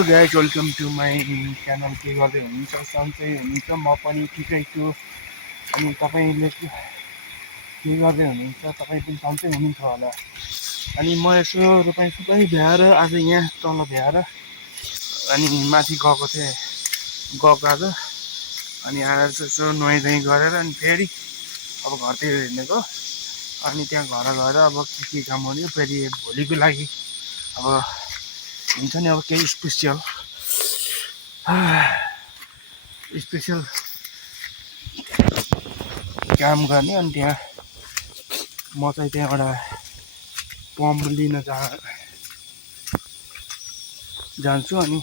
Guys welcome to my channel. के गर्दै हुनुहुन्छ? सन्चै हुनुहुन्छ? म पनि ठिकै छु। अनि तपाईँले के गर्दै हुनुहुन्छ? तपाईँ पनि सन्चै हुनुहुन्छ होला। अनि म यसो रोपाइँ सुपाइँ भ्याएर आज यहाँ तल भ्याएर अनि माथि गएको थिएँ आज। अनि आएर यसो नुहाइधुवाइ गरेर अनि फेरि अब घरतिर हिँडेको। अनि त्यहाँ घर गएर अब के काम गर्यो फेरि भोलिको लागि अब हुन्छ नि अब केही स्पेसियल काम गर्ने। अनि त्यहाँ म चाहिँ त्यहाँ एउटा पम्प लिन जान्छु। अनि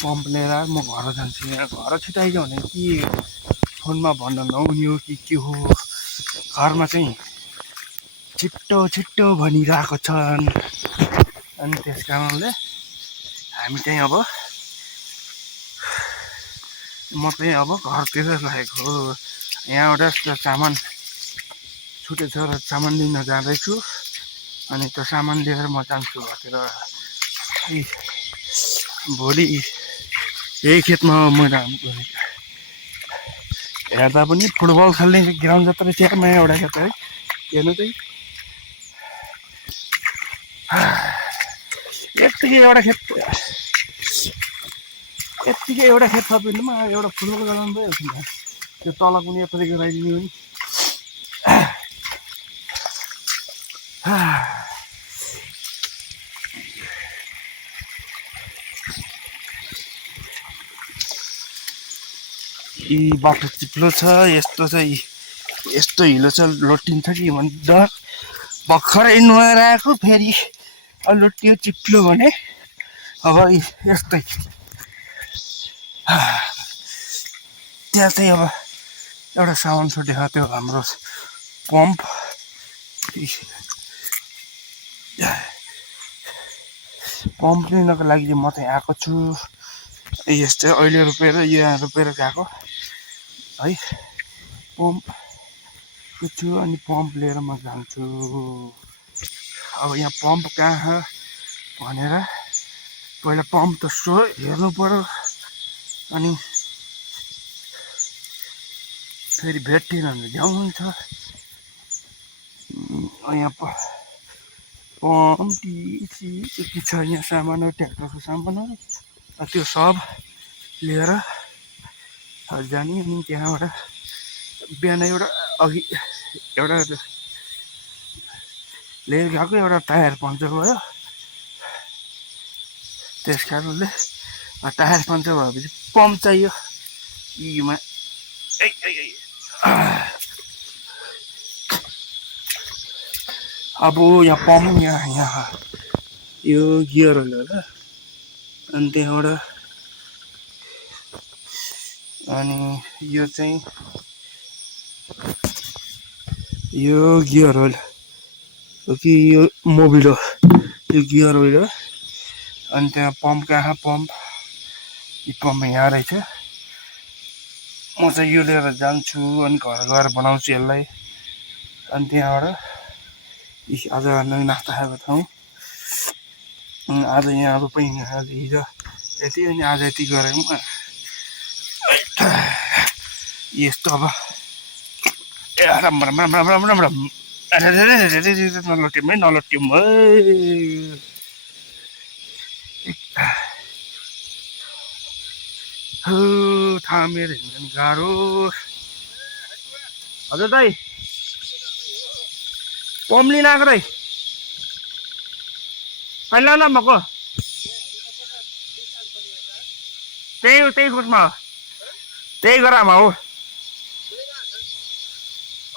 पम्प लिएर म घर जान्छु। यहाँ घर छिटाइयो भने कि फोनमा भन्न नहुने हो कि के हो, घरमा चाहिँ छिट्टो छिट्टो भनिरहेको छन्। अनि त्यस कारणले हामी चाहिँ अब म चाहिँ अब घरतिर लागेको हो। यहाँबाट सामान छुटेछ र सामान लिन जाँदैछु। अनि त्यो सामान लिएर म जान्छु घरतिर। भोलि यही खेतमा मैले हेर्दा पनि फुटबल खेल्ने ग्राउन्ड जत्रो छेउमा एउटा खेत है। हेर्नु चाहिँ यत्तिकै एउटा खेत छ पिन्डमा एउटा फुटबल ग्राउन्ड भइहाल्छ नि। त्यो तल पनि यत्रो गराइदिने हो नि। यी बाटो चिप्लो छ, यस्तो हिलो छ, लोटिन्छ कि भने डर। भर्खरै नुहाएर आएको फेरि लोटियो चिप्लो भने अब यस्तै। त्यहाँ चाहिँ अब एउटा सामान छुटेको, त्यो हाम्रो पम्प लिनको लागि म चाहिँ आएको छु। यस्तै अहिले यहाँ रोपेर गएको है पम्प छु। अनि पम्प लिएर म जान्छु। अब यहाँ पम्प कहाँ भनेर पहिला पम्प त हेर्नु पर्यो। अनि फेरि भेटेन भने झ्याउ हुन्छ। यहाँ पम्प के छ यहाँ सामानहरू, ट्र्याक्टरको सामानहरू त्यो सब लिएर जाने। अनि त्यहाँबाट बिहान अघि एउटा लिएर गएको, एउटा टायर पङ्चर भयो। त्यस कारणले टायर पङ्चर भएपछि पम्प चाहियो। यीमा अब यहाँ पम्प यहाँ यो गियर होला होला। अनि त्यहाँबाट अनि यो चाहिँ यो गियर ओइल हो कि यो मोबिल हो, यो गियर ओइल हो। अनि त्यहाँ पम्प कहाँ पम्प यहाँ रहेछ। म चाहिँ यो लिएर जान्छु। अनि घर गएर बनाउँछु यसलाई। अनि त्यहाँबाट आज नास्ता खाएको ठाउँ आज यहाँ रोपाइँ आज हिजो यति। अनि आज यति गरेको यस्तो अब नलट्यौँ है। थामेर हिँड्नु गाह्रो। हजुर दाइ पम्प लिन आएको दाइ कहिले लानु भएको? त्यही खोजमा हो, त्यही गरामा हो।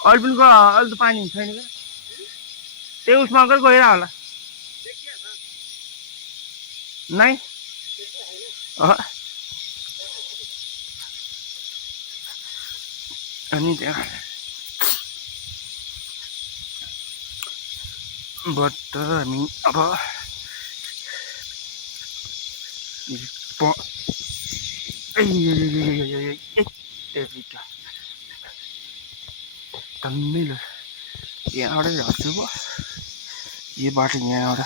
अहिले पनि अहिले त पानी छैन क्या, त्यही उसमा गएर होला नै। अनि त्यहाँ बट हामी अब टन्नै ल यहाँबाटै झर्छु भयो। यो बाटो यहाँबाट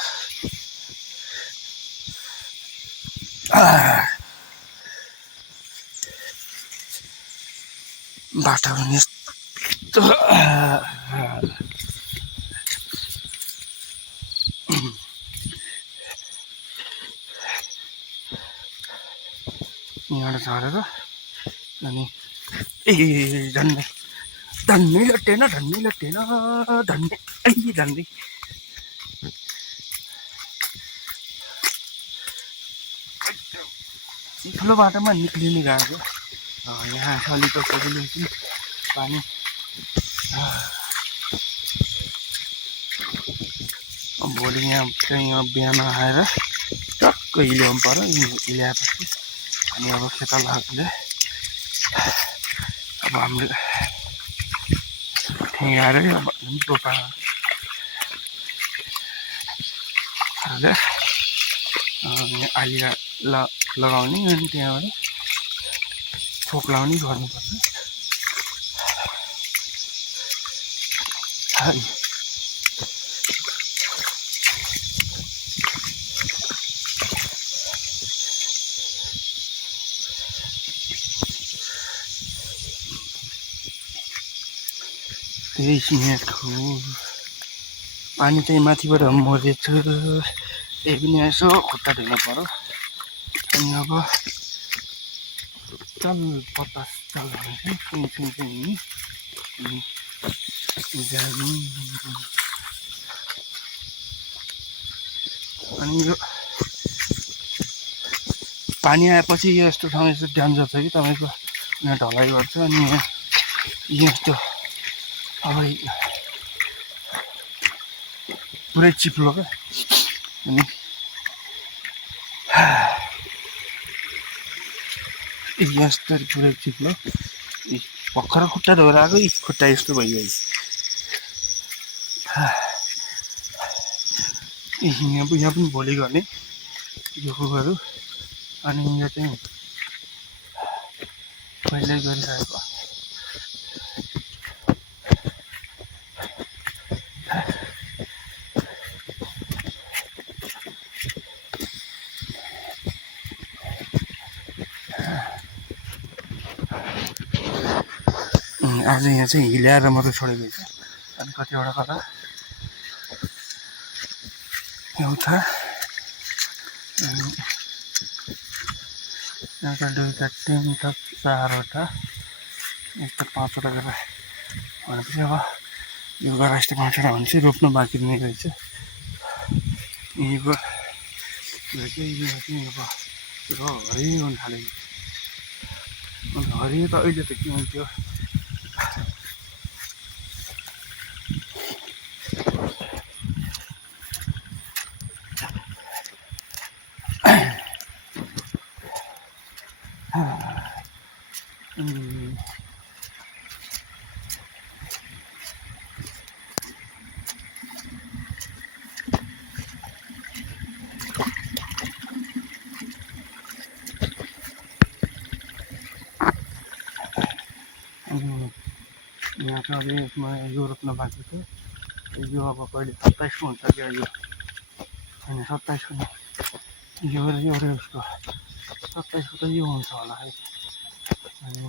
बाटो पनि यस्तो यहाँबाट झरेर अनि झन्डै झन्डै लट्टेन झन्डै ठुलो बाटोमा निक्लिनु गएको यहाँ अलिक सजिलो कि पानी भोलि यहाँ चाहिँ बिहान आएर टक्क हिल्याउनु पर्यो हिल्याएपछि अनि अब खेतालाहरूले अब हामीले ठेगाएर अब टोकाहरूले आली लगाउने अनि त्यहाँबाट छोक लाउने गर्नुपर्छ त्यही सिमेन्टको पानी चाहिँ माथिबाट मरेछ त्यही पनि यसो खुट्टा धुनु पर्यो अनि अब चल 50 चल भने चाहिँ सुनसुन जानु अनि यो पानी आएपछि यस्तो ठाउँ यस्तो डेन्जर छ कि तपाईँको यहाँ ढलाइ गर्छ अनि यहाँ त्यो अब पुरै चिप्लो क्या अनि यस्तरी पुरै चिप्लो भर्खर खुट्टा धोएर आएको खुट्टा यस्तो भइगयो यहाँ पनि भोलि गर्ने यो कुरोहरू अनि यो चाहिँ पहिल्यै गरिरहेको आज यहाँ चाहिँ हिल्याएर मात्रै छोडेको छ अनि कतिवटा कता एउटा अनि एउटा दुईवटा तिनवटा चारवटा यस्तो 5वटा गरेर भनेपछि अब यो गरेर यस्तो 5वटा भने चाहिँ रोप्नु बाँकी नै रहेछ यहीँको चाहिँ अब हरियो हुन थाल्यो हरियो त अहिले त के हुन्थ्यो यहाँ चाहिँ अब यसमा यो रोप्न बाँकी थियो यो अब कहिले 27को हुन्छ क्या यो होइन 27को यो र उसको 27को त यो हुन्छ होला है अनि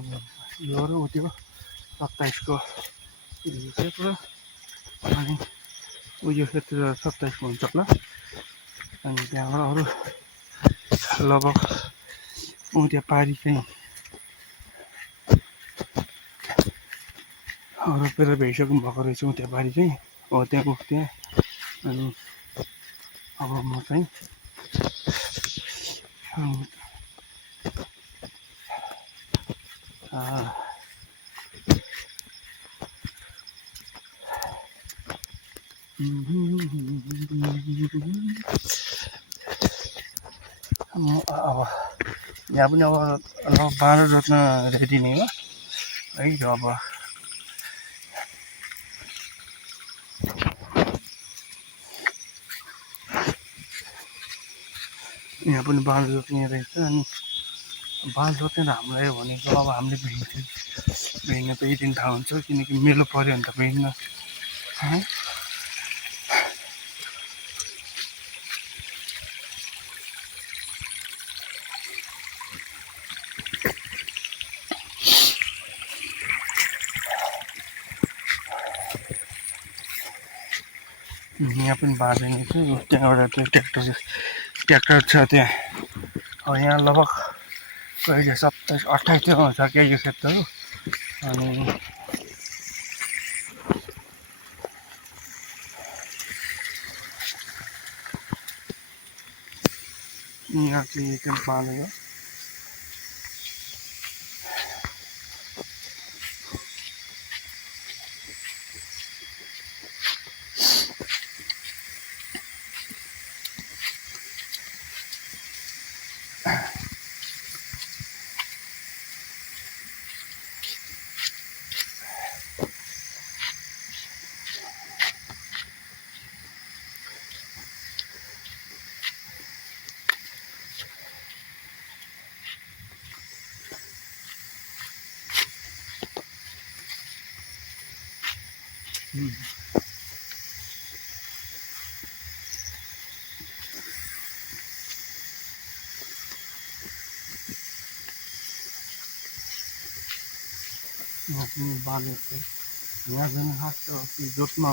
यो र उत्यो 27को पुरा अनि उयो यतिर 27को हुन्छ होला अनि त्यहाँबाट अरू लगभग त्यहाँ पारी चाहिँ रोपेर भइसक्नु भएको रहेछ त्यहाँ बारी चाहिँ हो त्यहाँ अनि अब म चाहिँ अब यहाँ पनि अब बाँडो जोत्न रेडी नै हो है अब यहाँ पनि बाँड जोत्ने रहेछ अनि बाँड जोत्ने त हामीलाई भनेको अब हामीले भिड्न त एक दिन थाहा हुन्छ किनकि मेलो पऱ्यो भने त भिड्न है यहाँ पनि बाँधेको छु त्यहाँबाट त्यो ट्र्याक्टर छ त्यहाँ अब यहाँ लगभग कहिले 27-28 छ केही खेतहरू अनि यहाँ चाहिँ एकदम बाँधेको यहाँ पनि बाँधेको छ यहाँ झन् हात जोतमा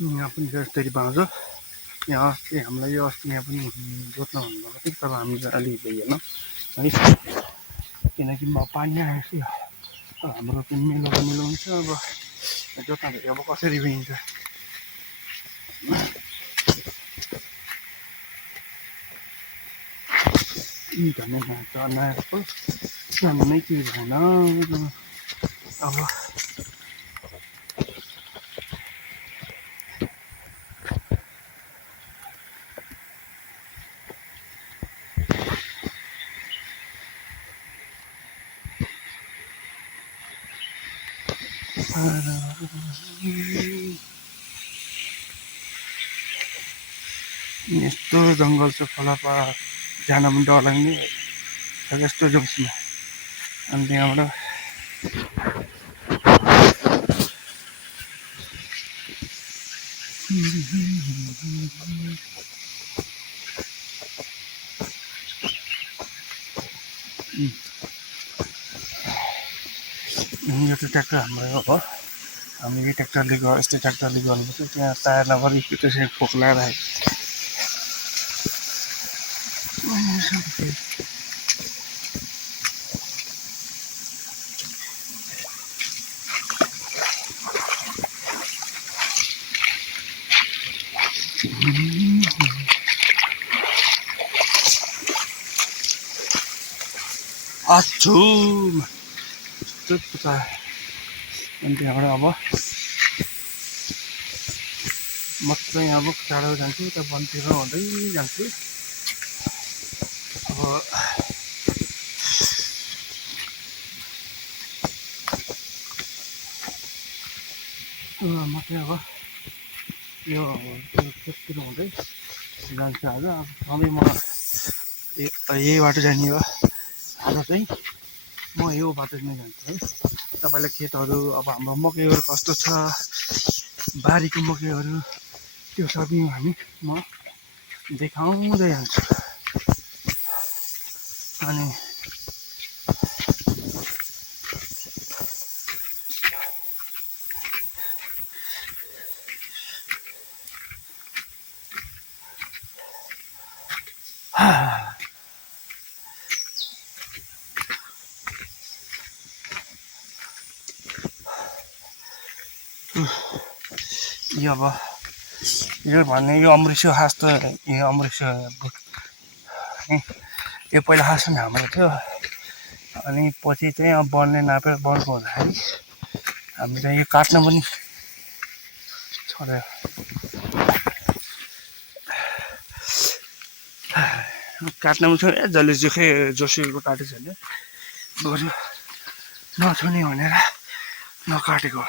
यहाँ पनि जस्तरी बाँझो यहाँ अस्ति हामीलाई यो अस्ति यहाँ पनि जोत्न भन्नुभएको थियो तर हामीले अलिक भइएन है किनकि पानी आएपछि हाम्रो पनि मेलो हुन्छ अब जोत्दाखेरि अब कसरी भइन्छ धन्यवाद नआएको सानो नै केही भएन अब यस्तो जङ्गल छ खोलापा जान पनि डर लाग्ने यस्तो जोसमा अनि त्यहाँबाट यो चाहिँ ट्र्याक्टर हाम्रो हो हामीले ट्र्याक्टरले यस्तै ट्र्याक्टरले गर्नुपर्छ त्यहाँ टायर नगरी त्यसरी फोक लगाएर आछु पता अनि त्यहाँबाट अब म चाहिँ अब टाढो जान्छु त वनतिर हुँदै जान्छु अब म चाहिँ अब यो खेततिर हुँदै जान्छु आज अब सधैँ म यही बाटो जाने हो आज चाहिँ म यो बाटो नै जान्छु है तपाईँलाई खेतहरू अब हाम्रो मकैहरू कस्तो छ बारीको मकैहरू त्यो सबै म देखाउँदै जान्छु अनि यो अब यो भन्ने यो अमृतसर हाँस त यो अमृतसर यो पहिला हाँस पनि हाम्रो थियो अनि पछि चाहिँ अब वनले नापेर वनको हुँदाखेरि हामीले यो काट्न पनि छोड्यो काट्न पनि छोड्यो जसले जोसुको काटेछ भने बरु नछुने भनेर नकाटेको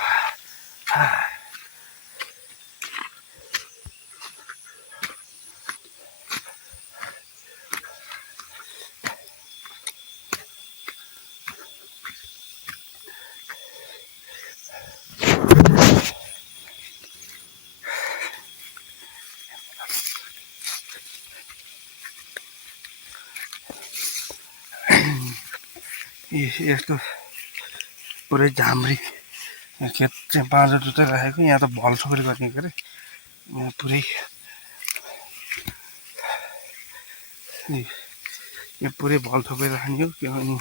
यस्तो पुरै झाम्री खेत चाहिँ बाँझो जुत्तै राखेको यहाँ त भल सफरी गर्ने के अरे यहाँ पुरै यो पुरै भल थपेर राख्ने हो किनभने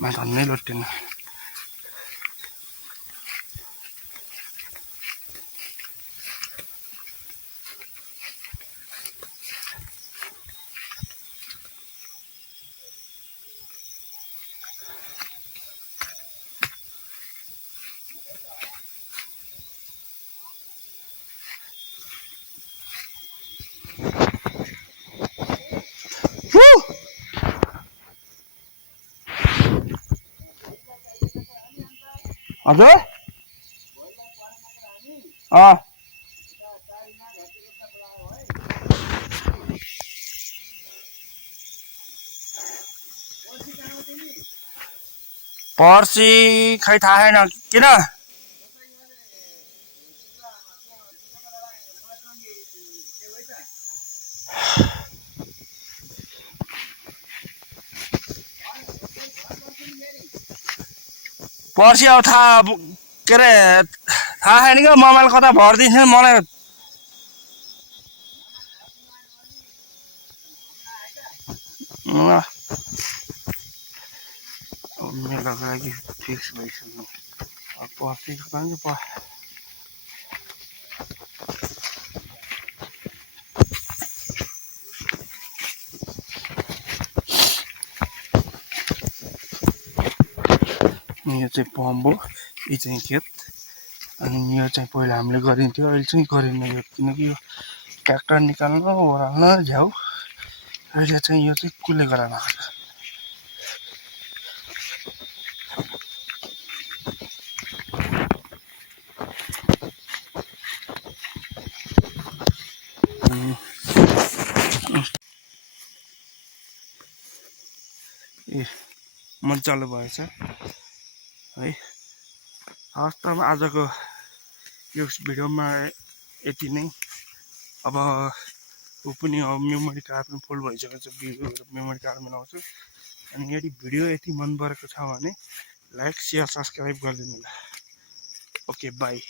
मा धन्नै लोटेन हजुर पर्सि खै थाहा छैन किन पर्सि अब थाहा के अरे थाहा छैन कि मोबाइल कता भरिदिन्छ मलाई मेलाको लागि फिक्स भइसक्यो पर्सि यो चाहिँ पम्प हो यो चाहिँ खेत अनि यो चाहिँ पहिला हामीले गरिन्थ्यो अहिले चाहिँ गरिन्न यो किनकि यो ट्र्याक्टर निकाल्न ओह्राल्न झ्याउ अहिले चाहिँ यो चाहिँ कसले गराएको छ ए मजाले भएछ है हस् त आजको यो भिडियोमा यति नै अब ऊ पनि मेमोरी कार्ड पनि फुल भइसकेको छ मेमोरी कार्ड बनाउँछु अनि यदि भिडियो यति मन परेको छ भने लाइक शेयर सब्सक्राइब गरिदिनु होला ओके बाई